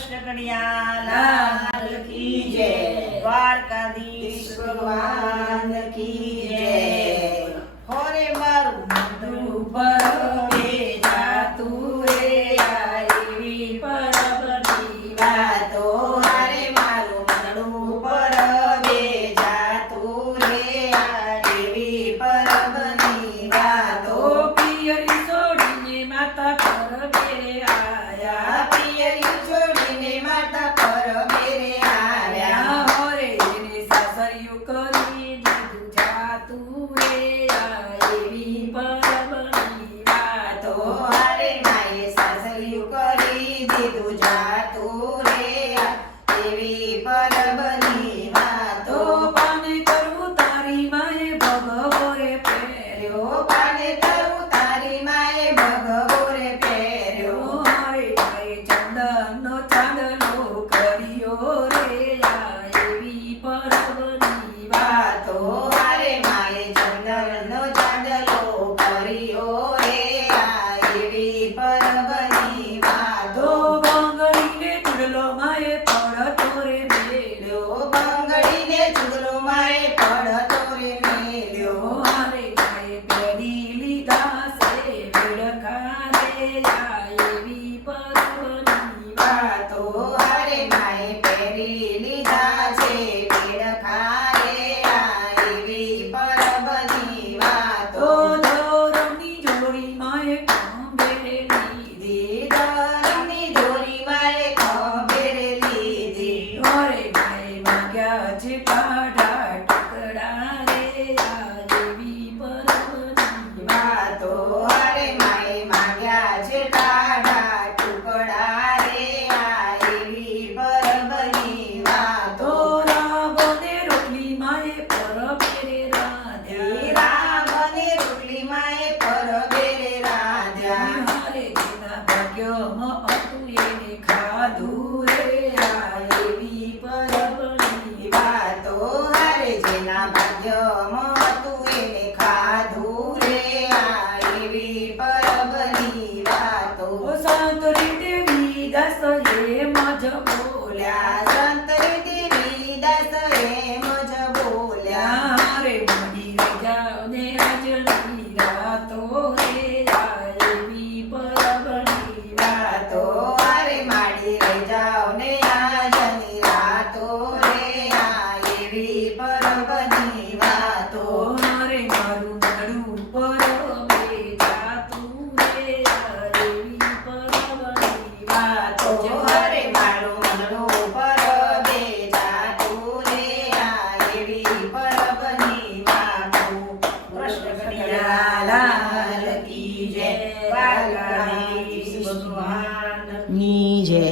કૃષ્ણ કનૈયા લાલ કી જય, દ્વારકાધીશ ભગવાન કી જય। હોરે મારું મંડળું પરવે જાતું રે, આવી પરબની વાતો। હારે મારું મંડળું પરવે જાતું રે, આવી પરબની વાતો। પિયરી છોડીને માતા પરવે આયા, પિયરી છોડીને માતા પરવે આવ્યા। હોરે એને સાસરિયું કરી દીધું જાતું રે, એવી પરબની વાતો। હારે માએ સાસરિયું કરી દીધું જાતું રે, એવી પરબની વાતો। પાને કરવું તારી માએ ભગવો રે પહેર્યો, પાને તરું તારી માએ ભગવો રે પહેર્યો। હારે માએ ચંદનનો ચાંદલો કર્યો રે, એવી પરબની વાતો। હારે માએ ચંદનનો ચાંદલો કર્યો રે, એવી પરબની વાતો। બંગડીને ચૂડલો માએ પડતો રે મેલ્યો, બંગડીને ચૂડલો માએ પડતો રે મેલ્યો। હારે માએ પહેરી લીધા છે વેડખા રે, એવી પરબની વાતો। હારે માએ પહેરી લીધા છે બેડખા રે, એવી પરબની વાતો। ધોરણની જોડી માએ ખંભે લીધી, ધરમની દોરી માએ ખંભે લીધી। હારે માએ માંગ્યા છે કાઢા ટુકડા રે, એવી પરબની વાતો। હારે માએ માંગ્યા છે ટાઢા ટુકડા રે, એવી પરબની વાતો। રામને રોટલી માએ પરબે રે રાંધ્યા, રામને રોટલી માએ પરબે રે રાંધ્યા। હારે જેના ભાગ્યમાં હતું એને ખાધું રે, એવી પરબની વાતો। હારે જેના ભાગ્યમાં હતું એને ખાધું રે, એવી પરબની વાતો। સંતરી દેવી દાસ એમ જ બોલ્યા, સંતરી દેવી દાસ એમ જ બોલ્યા। હારે મળી ગયા ને આજની રાતો રે, એવી પરબની વાતો। હારે માડી રહી જાઓ ને આજની રાતો રે, એવી પરબની વાતો। હારે મારું મળું પરબે જાતું રે, એવી પરબની વાતો। હારે મારું મનનું પરબે જાતું રે, એવી પરબની વાતો। કૃષ્ણ કનૈયા લાલ કી જય, દ્વારકાધીશ ભગવાન ની જય।